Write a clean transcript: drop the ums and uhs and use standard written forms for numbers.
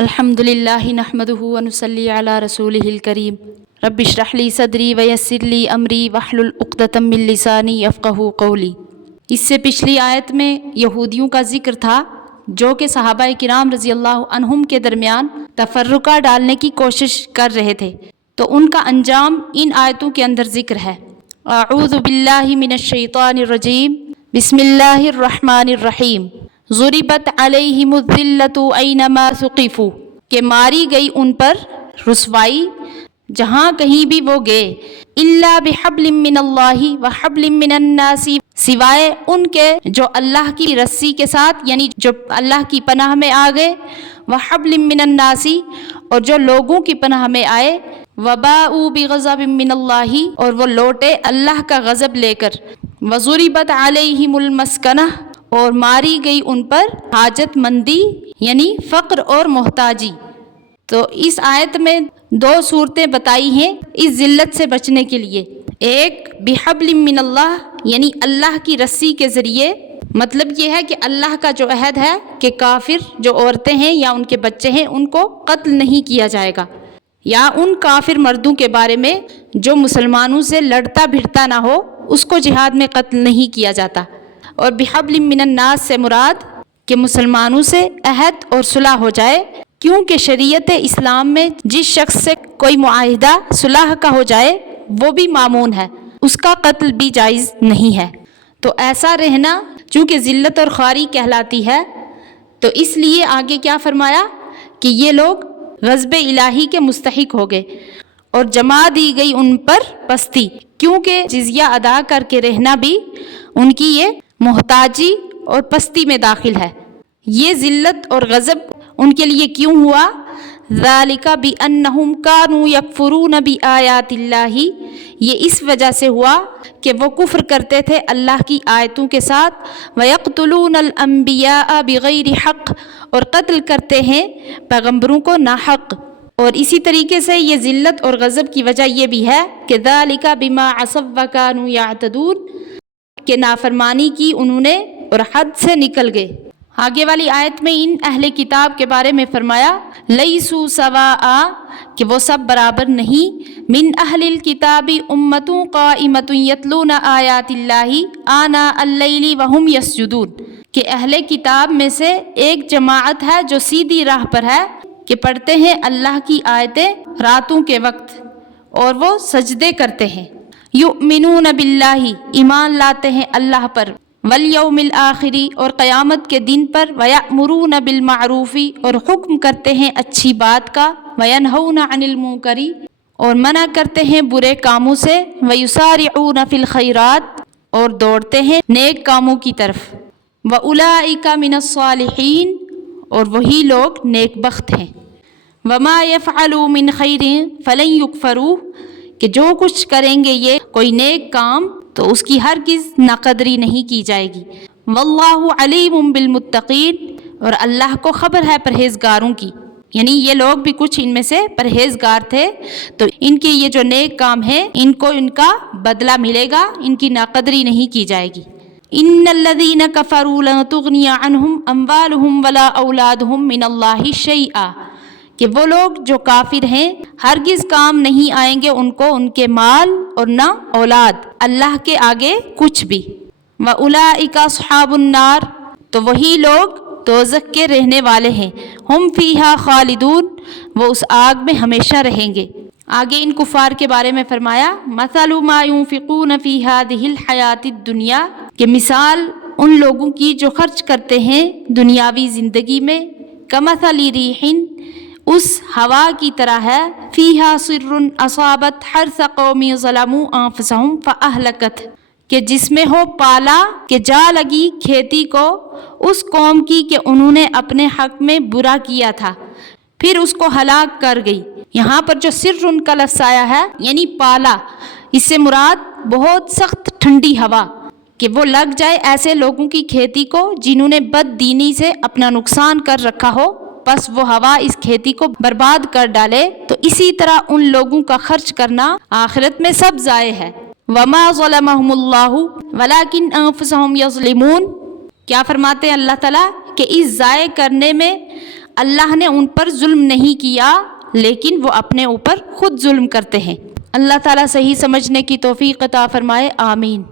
الحمدللہ نحمدہ ونصلی علی رسولہ الکریم رب اشرح لی صدری ویسر لی امری واحلل عقدۃ من لسانی یفقہوا قولی۔ اس سے پچھلی آیت میں یہودیوں کا ذکر تھا جو کہ صحابہ کرام رضی اللہ عنہم کے درمیان تفرقہ ڈالنے کی کوشش کر رہے تھے، تو ان کا انجام ان آیتوں کے اندر ذکر ہے۔ اعوذ باللہ من الشیطان الرجیم، بسم اللہ الرحمن الرحیم۔ ضربت علیہم الذلۃ اینما ثقفوا، کہ ماری گئی ان پر رسوائی جہاں کہیں بھی وہ گئے، الا بحبل من اللہ وحبل من الناس، سوائے ان کے جو اللہ کی رسی کے ساتھ یعنی جو اللہ کی پناہ میں آ گئے، وحبل من الناس، اور جو لوگوں کی پناہ میں آئے، وباءوا بغضب من اللہ، اور وہ لوٹے اللہ کا غضب لے کر، وضربت علیہم المسکنہ، اور ماری گئی ان پر حاجت مندی یعنی فقر اور محتاجی۔ تو اس آیت میں دو صورتیں بتائی ہیں اس ذلت سے بچنے کے لیے۔ ایک بحبل من اللہ یعنی اللہ کی رسی کے ذریعے، مطلب یہ ہے کہ اللہ کا جو عہد ہے کہ کافر جو عورتیں ہیں یا ان کے بچے ہیں ان کو قتل نہیں کیا جائے گا، یا ان کافر مردوں کے بارے میں جو مسلمانوں سے لڑتا بھڑتا نہ ہو اس کو جہاد میں قتل نہیں کیا جاتا۔ اور بحبل من الناس سے مراد کہ مسلمانوں سے عہد اور صلح ہو جائے، کیونکہ شریعت اسلام میں جس شخص سے کوئی معاہدہ صلح کا ہو جائے وہ بھی مامون ہے، اس کا قتل بھی جائز نہیں ہے۔ تو ایسا رہنا چونکہ ذلت اور خواری کہلاتی ہے، تو اس لیے آگے کیا فرمایا کہ یہ لوگ غضب الہی کے مستحق ہو گئے، اور جما دی گئی ان پر پستی، کیونکہ جزیہ ادا کر کے رہنا بھی ان کی یہ محتاجی اور پستی میں داخل ہے۔ یہ ذلت اور غضب ان کے لیے کیوں ہوا؟ ذالک بانہم کانوا یکفرون بآیات اللہ، یہ اس وجہ سے ہوا کہ وہ کفر کرتے تھے اللہ کی آیتوں کے ساتھ، ویقتلون الانبیاء بغیر حق، اور قتل کرتے ہیں پیغمبروں کو ناحق۔ اور اسی طریقے سے یہ ذلت اور غضب کی وجہ یہ بھی ہے کہ ذالک بما عصوا وکانوا یعتدون، کہ نافرمانی کی انہوں نے اور حد سے نکل گئے۔ آگے والی آیت میں ان اہل کتاب کے بارے میں فرمایا لیسوا سواء، کہ وہ سب برابر نہیں، من اہل الکتاب امۃ قائمۃ یتلون آیات اللہ آناء اللیل وہم یسجدون، کہ اہل کتاب میں سے ایک جماعت ہے جو سیدھی راہ پر ہے کہ پڑھتے ہیں اللہ کی آیتیں راتوں کے وقت اور وہ سجدے کرتے ہیں، یؤمنون باللہ، ایمان لاتے ہیں اللہ پر، والیوم الآخر، اور قیامت کے دن پر، ویأمرون بالمعروف، اور حکم کرتے ہیں اچھی بات کا، وینہون عن المنکر، اور منع کرتے ہیں برے کاموں سے، ویسارعون فی الخیرات، اور دوڑتے ہیں نیک کاموں کی طرف، واولئک من الصالحین، اور وہی لوگ نیک بخت ہیں، وما یفعلوا من خیر فلن یکفروہ، کہ جو کچھ کریں گے یہ کوئی نیک کام تو اس کی ہرگز ناقدری نہیں کی جائے گی، واللہ علیم بالمتقین، اور اللہ کو خبر ہے پرہیزگاروں کی، یعنی یہ لوگ بھی کچھ ان میں سے پرہیزگار تھے، تو ان کے یہ جو نیک کام ہیں ان کو ان کا بدلہ ملے گا، ان کی ناقدری نہیں کی جائے گی۔ ان الذین کفروا لن تغنی عنہم اموالہم ولا اولادہم من اللہ شیئا، کہ وہ لوگ جو کافر ہیں ہرگز کام نہیں آئیں گے ان کو ان کے مال اور نہ اولاد اللہ کے آگے کچھ بھی۔ وَأُولَئِكَ أَصْحَابُ النَّارِ، تو وہی لوگ دوزخ کے رہنے والے ہیں، ہم فیہا خالدون، وہ اس آگ میں ہمیشہ رہیں گے۔ آگے ان کفار کے بارے میں فرمایا مثل ما ينفقون فی هذه الحیاة الدنیا، کہ مثال ان لوگوں کی جو خرچ کرتے ہیں دنیاوی زندگی میں، کمثل ریح، اس ہوا کی طرح ہے، فیہا سر اصابت حرث قوم ظلموا انفسہم فاہلکت، کہ جس میں ہو پالا کہ جا لگی کھیتی کو اس قوم کی کہ انہوں نے اپنے حق میں برا کیا تھا، پھر اس کو ہلاک کر گئی۔ یہاں پر جو سر کا لفظ آیا ہے یعنی پالا، اس سے مراد بہت سخت ٹھنڈی ہوا، کہ وہ لگ جائے ایسے لوگوں کی کھیتی کو جنہوں نے بد دینی سے اپنا نقصان کر رکھا ہو، بس وہ ہوا اس کھیتی کو برباد کر ڈالے۔ تو اسی طرح ان لوگوں کا خرچ کرنا آخرت میں سب ضائع ہے۔ وما ظلمهم اللہ ولکن انفسهم یظلمون، کیا فرماتے ہیں اللہ تعالیٰ کہ اس ضائع کرنے میں اللہ نے ان پر ظلم نہیں کیا لیکن وہ اپنے اوپر خود ظلم کرتے ہیں۔ اللہ تعالیٰ صحیح سمجھنے کی توفیق عطا فرمائے، آمین۔